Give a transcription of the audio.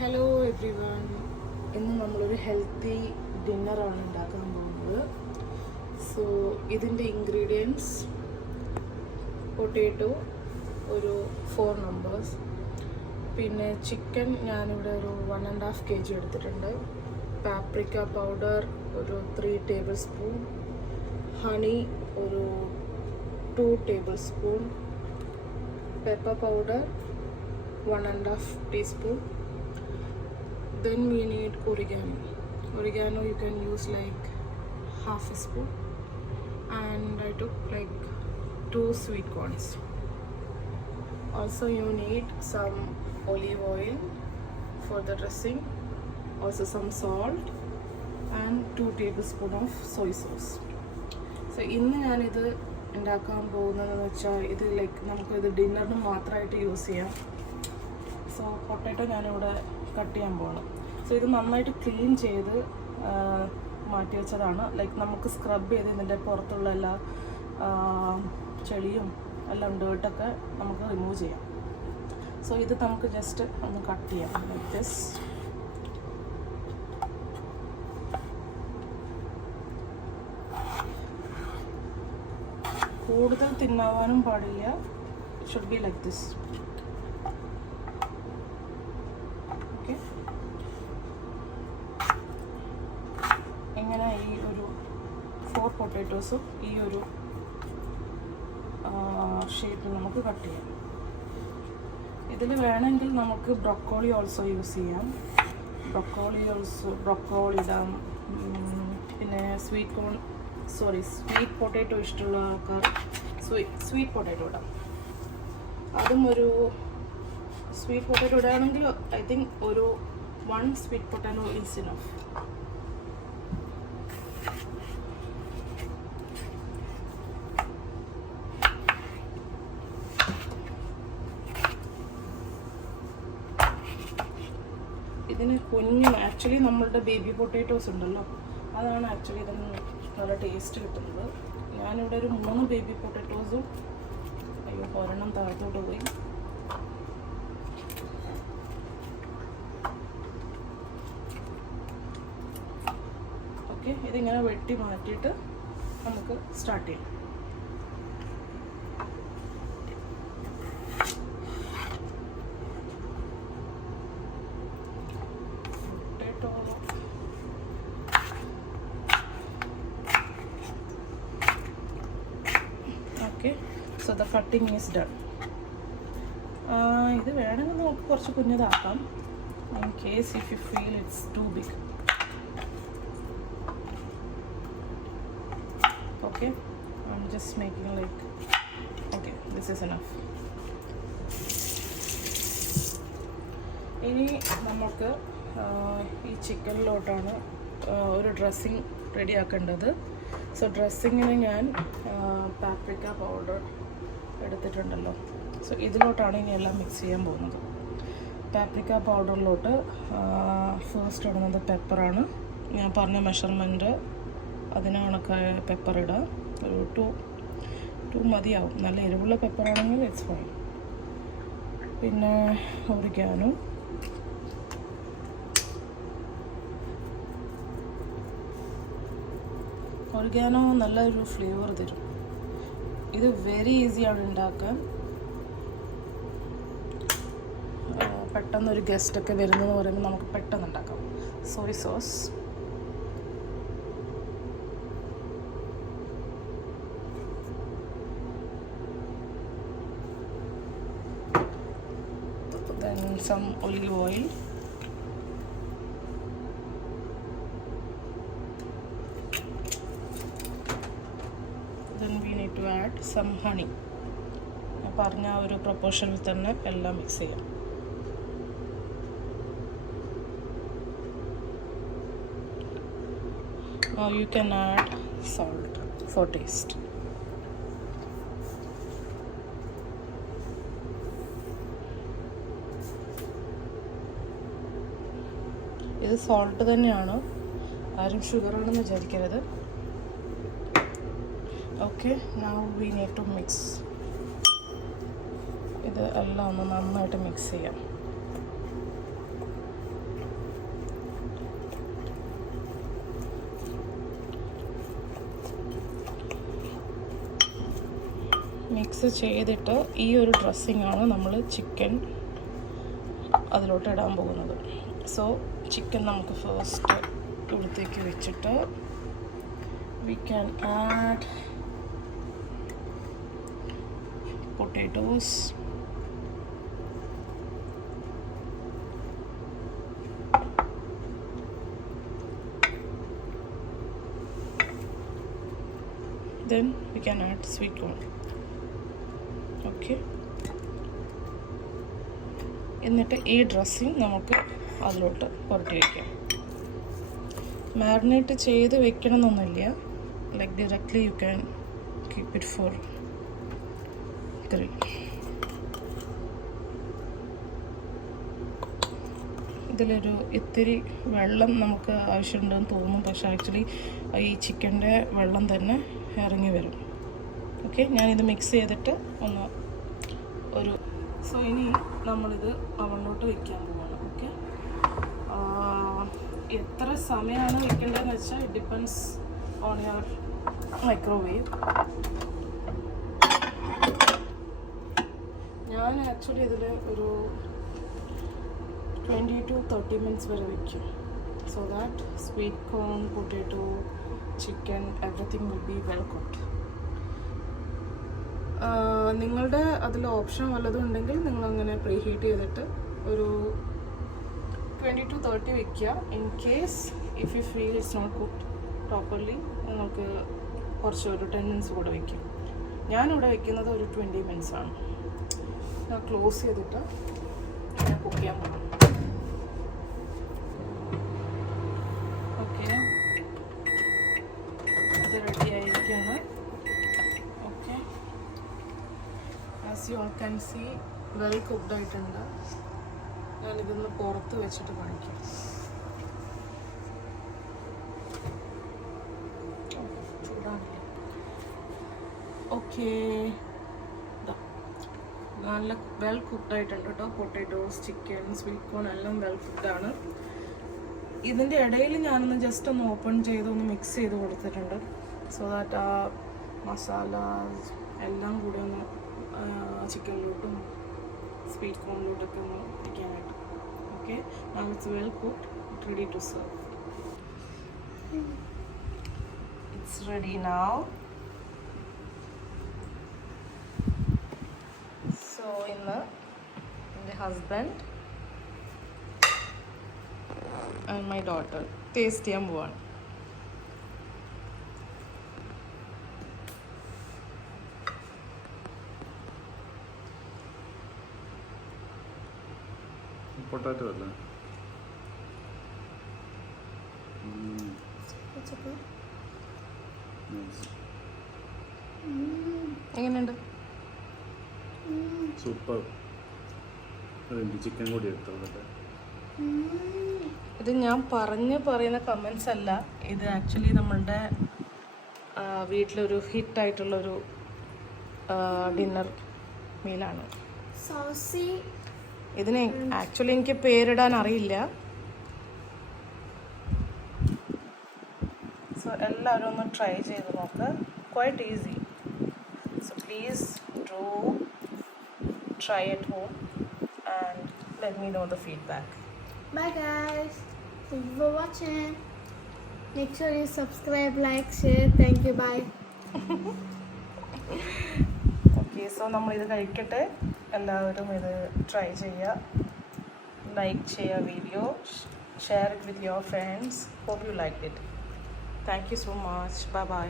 Hello every one ഇന്ന് നമ്മളൊരു healthy ഡിന്നറാണ് ഉണ്ടാക്കാൻ പോകുന്നത്. സോ ഇതിന്റെ ഇൻഗ്രീഡിയൻസ് പൊട്ടേറ്റോ ഒരു ഫോർ നമ്പേഴ്സ് പിന്നെ ചിക്കൻ ഞാനിവിടെ ഒരു one and half K G എടുത്തിട്ടുണ്ട്. പാപ്രിക്ക പൗഡർ ഒരു ത്രീ ടേബിൾ സ്പൂൺ ഹണി ഒരു two tablespoon pepper powder one and half teaspoon then we need oregano oregano you can use like half a spoon and i took like two sweet corns also you need some olive oil for the dressing also some salt and two tablespoon of soy sauce so ഇന്ന് ഞാനിത് ഉണ്ടാക്കാൻ പോകുന്നതെന്ന് വെച്ചാൽ ഇത് like നമുക്കിത് ഡിന്നറിന് മാത്രമായിട്ട് use ചെയ്യാം so potato ഞാനിവിടെ കട്ട് ചെയ്യാൻ പോകണം. സോ ഇത് നന്നായിട്ട് ക്ലീൻ ചെയ്ത് മാറ്റി വെച്ചതാണ്. ലൈക്ക് നമുക്ക് സ്ക്രബ് ചെയ്ത് ഇതിന്റെ പുറത്തുള്ള എല്ലാ ചെളിയും എല്ലാം ഡേർട്ടൊക്കെ നമുക്ക് റിമൂവ് ചെയ്യാം. സോ ഇത് നമുക്ക് ജസ്റ്റ് ഒന്ന് കട്ട് ചെയ്യാം. ലൈക്ക് ദിസ് കൂടുതൽ തിന്നാവാനും പാടില്ല. Should be like this okay എങ്ങനെ ഈ ഒരു ഫോർ പൊട്ടാറ്റോസും ഈ ഒരു ഷേപ്പിൽ നമുക്ക് കട്ട് ചെയ്യാം. ഇതിൽ വേണമെങ്കിൽ നമുക്ക് ബ്രൊക്കോളി ഓൾസോ യൂസ് ചെയ്യാം. ബ്രൊക്കോളി ഓൾസോ ബ്രൊക്കോളി ഇടാം. പിന്നെ sweet corn sorry sweet potato ഇഷ്ടമുള്ള ആൾക്കാർ സ്വീറ്റ് സ്വീറ്റ് പൊട്ടാറ്റോ ഇടാം. അതും ഒരു സ്വീറ്റ് പൊട്ടാറ്റോ ഇടുകയാണെങ്കിൽ ഐ തിങ്ക് ഒരു one sweet potato is enough ഇതിന് കുഞ്ഞു ആക്ച്വലി നമ്മളുടെ ബേബി പൊട്ടേറ്റോസ് ഉണ്ടല്ലോ. അതാണ് ആക്ച്വലി ഇതിന് നല്ല ടേസ്റ്റ് കിട്ടുന്നത്. ഞാനിവിടെ ഒരു മൂന്ന് ബേബി പൊട്ടേറ്റോസും അയ്യോ ഒരെണ്ണം താഴത്തോട്ട് പോയി. ഓക്കെ ഇതിങ്ങനെ വെട്ടി മാറ്റിയിട്ട് നമുക്ക് സ്റ്റാർട്ട് ചെയ്യാം potato okay so the cutting is done ഇത് വേണമെങ്കിൽ നമുക്ക് കുറച്ച് കുഞ്ഞതാക്കാം. In case if you feel it's too big okay I'm just making like okay this is enough ഇനി നമുക്ക് ഈ ചിക്കനിലോട്ടാണ് ഒരു ഡ്രസ്സിങ് റെഡിയാക്കേണ്ടത് സോ ഡ്രസ്സിങ്ങിന് ഞാൻ പാപ്രിക്ക പൗഡർ എടുത്തിട്ടുണ്ടല്ലോ. സോ ഇതിലോട്ടാണ് ഇനി എല്ലാം മിക്സ് ചെയ്യാൻ പോകുന്നത്. പാപ്രിക്ക പൗഡറിലോട്ട് ഫസ്റ്റ് ഇടുന്നത് പെപ്പറാണ് ഞാൻ പറഞ്ഞ മെഷർമെന്റ് അതിന് കണക്കായ പെപ്പർ ഇടുക ഒരു ടു ടു മതിയാവും. നല്ല എരിവുള്ള പെപ്പറാണെങ്കിൽ ഇറ്റ്സ് ഫൈൻ പിന്നെ ഒറിക്കാനും ഒറിഗാനോ നല്ലൊരു ഫ്ലേവർ തരും. ഇത് വെരി ഈസിയാണ് ഉണ്ടാക്കാൻ. പെട്ടെന്നൊരു പെട്ടെന്ന് ഒരു ഗസ്റ്റ് ഒക്കെ വരുന്നതെന്ന് പറയുമ്പോൾ നമുക്ക് പെട്ടെന്ന് ഉണ്ടാക്കാം. Soy sauce then some olive oil then we need to honey പറഞ്ഞ ആ ഒരു പ്രൊപ്പോർഷനിൽ തന്നെ എല്ലാം മിക്സ് ചെയ്യാം. Now you add salt for taste. ഇത് സോൾട്ട് തന്നെയാണ്. ആരും ഷുഗറാണെന്ന് വിചാരിക്കരുത്. Okay now we need to mix ഇത് എല്ലാം ഒന്ന് നന്നായിട്ട് മിക്സ് ചെയ്യാം. മിക്സ് ചെയ്തിട്ട് ഈ ഒരു ഡ്രസ്സിങ്ങാണ് നമ്മൾ ചിക്കൻ അതിലോട്ട് ഇടാൻ പോകുന്നത്. സോ ചിക്കൻ നമുക്ക് ഫസ്റ്റ് ഇവിടത്തേക്ക് വെച്ചിട്ട് we can add potatoes then we can add sweet corn. Okay. എന്നിട്ട് ഈ ഡ്രസ്സിങ് നമുക്ക് അതിലോട്ട് പുരട്ടി വയ്ക്കാം മാരിനേറ്റ് ചെയ്ത് വെക്കണം എന്നൊന്നുമില്ല like directly you can keep it for three ഇതിലൊരു ഇത്തിരി വെള്ളം നമുക്ക് ആവശ്യമുണ്ടെന്ന് തോന്നും. പക്ഷെ ആക്ച്വലി ഈ ചിക്കന്റെ വെള്ളം തന്നെ ഇറങ്ങി വരും. ഓക്കെ ഞാനിത് മിക്സ് ചെയ്തിട്ട് ഒന്ന് ഒരു സോ ഇനി നമ്മളിത് അവളിലോട്ട് വെക്കാൻ പോവാണ്. ഓക്കെ എത്ര സമയമാണ് വെക്കേണ്ടതെന്ന് വെച്ചാൽ it depends on your microwave ഞാൻ ആക്ച്വലി ഇതിൽ ഒരു ട്വന്റി ടു തേർട്ടി മിനിറ്റ്സ് വരെ വയ്ക്കും so that sweet corn potato chicken everything will be well cooked നിങ്ങളുടെ അതിൽ ഓപ്ഷൻ വല്ലതും ഉണ്ടെങ്കിൽ നിങ്ങൾ അങ്ങനെ പ്രീ ഹീറ്റ് ചെയ്തിട്ട് ഒരു ട്വന്റി ടു തേർട്ടി വെക്കുക. In case if you feel it's not cooked properly നിങ്ങൾക്ക് കുറച്ച് ഒരു ടെൻ മിനിറ്റ്സ് കൂടെ വയ്ക്കും ഞാനിവിടെ വെക്കുന്നത് ഒരു ട്വന്റി മിനിറ്റ്സ് ആണ്. ഞാൻ ക്ലോസ് ചെയ്തിട്ട് ഞാൻ കുക്ക് ചെയ്യാൻ പോകണം ഓക്കെ അത് റെഡി ആയിരിക്കുകയാണ് okay as you all can see well cooked ആയിട്ടുണ്ട്. ഞാനിതൊന്ന് പുറത്ത് വെച്ചിട്ട് കാണിക്കാം. ഓക്കേ നല്ല വെൽ കുക്ക്ഡ് ആയിട്ടുണ്ട് കേട്ടോ പൊട്ടാറ്റോസ് ചിക്കൻ സ്വീറ്റ് കോൺ എല്ലാം വെൽ കുക്ക്ഡാണ് ഇതിന്റെ ഇടയിൽ ഞാനൊന്ന് ജസ്റ്റ് ഒന്ന് ഓപ്പൺ ചെയ്ത് ഒന്ന് മിക്സ് ചെയ്ത് കൊടുത്തിട്ടുണ്ട്. സോ ദാറ്റ് ആ മസാല എല്ലാം കൂടി ഒന്ന് ചിക്കനിലോട്ടും സ്വീറ്റ് കോണിലോട്ടൊക്കെ ഒന്ന് ഇരിക്കാനായിട്ട് okay it's well cooked ready to serve it's ready now so ഇന്ന് എന്റെ husband and my daughter taste ചെയ്യാൻ പോവാണ്. പൊട്ടാറ്റോ അല്ലേ? എങ്ങനെയുണ്ട്? സൂപ്പർ. അതെനിക്ക് ചിക്കൻ കൂടി എടുത്തോട്ടെ ഇത് ഞാൻ പറഞ്ഞ് പറയുന്ന കമൻസ് അല്ല. ഇത് ആക്ച്വലി നമ്മളുടെ വീട്ടിലൊരു ഹിറ്റായിട്ടുള്ളൊരു ഡിന്നർ മീലാണ് സോസി ഇതിന് ആക്ച്വലി എനിക്ക് പേരിടാൻ അറിയില്ല. സോ എല്ലാവരും ഒന്ന് ട്രൈ ചെയ്ത് നോക്ക്. Quite easy so please do try at home and let me know the feedback Bye guys. Thank you for watching. Make sure you subscribe, like, share. Thank you. Bye. Okay so നമ്മളിത് കഴിക്കട്ടെ എല്ലാവരും ഇത് try ചെയ്യുക like ചെയ്യുക video share it with your friends hope you like it thank you so much bye bye